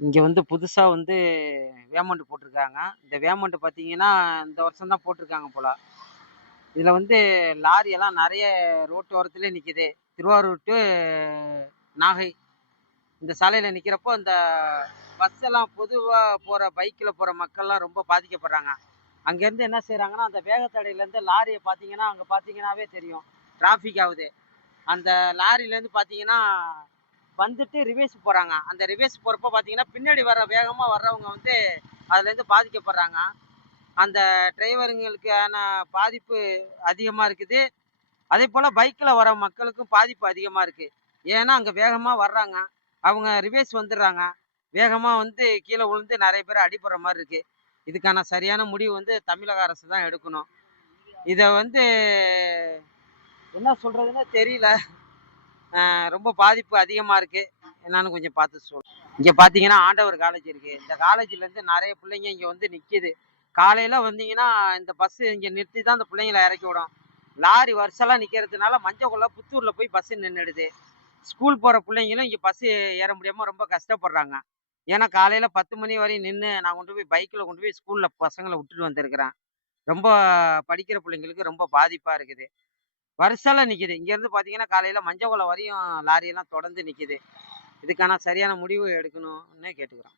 இங்க வந்து புதுசா வந்து வேமண்ட் போட்டிருக்காங்க. இந்த வேமண்ட் பார்த்தீங்கன்னா, இந்த வருஷம் தான் போட்டிருக்காங்க போல. இதுல வந்து லாரி எல்லாம் நெறைய ரோட்டோரத்திலே நிக்குது. திருவாரூர் டூ நாகை. இந்த சாலையில நிக்கிறப்போ, இந்த பஸ் எல்லாம் பொதுவா போற பைக்ல போற மக்கள்லாம் ரொம்ப பாதிக்கப்படுறாங்க. அங்கேருந்து என்ன செய்றாங்கன்னா, அந்த வேகத்தடையிலேருந்து லாரிய பார்த்தீங்கன்னா, அங்க பார்த்தீங்கன்னாவே தெரியும். டிராஃபிக் ஆவுது. அந்த லாரிலேருந்து பார்த்தீங்கன்னா, வந்துட்டு ரிவர்ஸ் போறாங்க. அந்த ரிவர்ஸ் போறப்போ பார்த்தீங்கன்னா, பின்னாடி வேகமா வர்றவங்க வந்து அதுலேருந்து பாதிக்கப்படுறாங்க. அந்த டிரைவருங்களுக்கான பாதிப்பு அதிகமா இருக்குது. அதேபோல பைக்ல வர மக்களுக்கும் பாதிப்பு அதிகமா இருக்கு. ஏன்னா, அங்க வேகமா வர்றாங்க. அவங்க ரிவர்ஸ் வந்துடுறாங்க. வேகமா வந்து கீழ விழுந்து நெறைய பேர் அடிபடுற மாரி இருக்கு. இதுக்கான சரியான முடிவு வந்து தமிழக அரசு தான் எடுக்கணும். இத வந்து என்ன சொல்றதுன்னே தெரியல. ரொம்ப பாதிப்பு அதிகமா இருக்கு. என்னான்னு கொஞ்சம் பார்த்து சொல்லுங்க. இங்க பார்த்தீங்கன்னா, ஆண்டவர் காலேஜ் இருக்கு. இந்த காலேஜ்லேருந்து நெறைய பிள்ளைங்க இங்க வந்து நிக்குது. காலையில வந்தீங்கன்னா, இந்த பஸ் இங்க நிறுத்தி தான் இந்த பிள்ளைங்கள இறக்கி விடும். லாரி வரிசலா நிக்கிறதுனால மஞ்சக்குள்ள புத்தூர்ல போய் பஸ் நின்னுடுது. ஸ்கூல் போற பிள்ளைங்களும் இங்க பஸ் ஏற முடியாம ரொம்ப கஷ்டப்படுறாங்க. ஏன்னா காலையில 10 மணி வரையும் நின்னு நான் கொண்டு போய் பைக்ல கொண்டு போய் ஸ்கூல்ல பசங்கள விட்டுட்டு வந்திருக்கிறேன். ரொம்ப படிக்கிற பிள்ளைங்களுக்கு ரொம்ப பாதிப்பா இருக்குது. வரிசலா நிக்குது. இங்கேருந்து பார்த்தீங்கன்னா, காலையில மஞ்சக்குளம் வரையும் லாரியெல்லாம் தொடர்ந்து நிக்குது. இதுக்கான சரியான முடிவு எடுக்கணும்னு கேட்டுக்கிறோம்.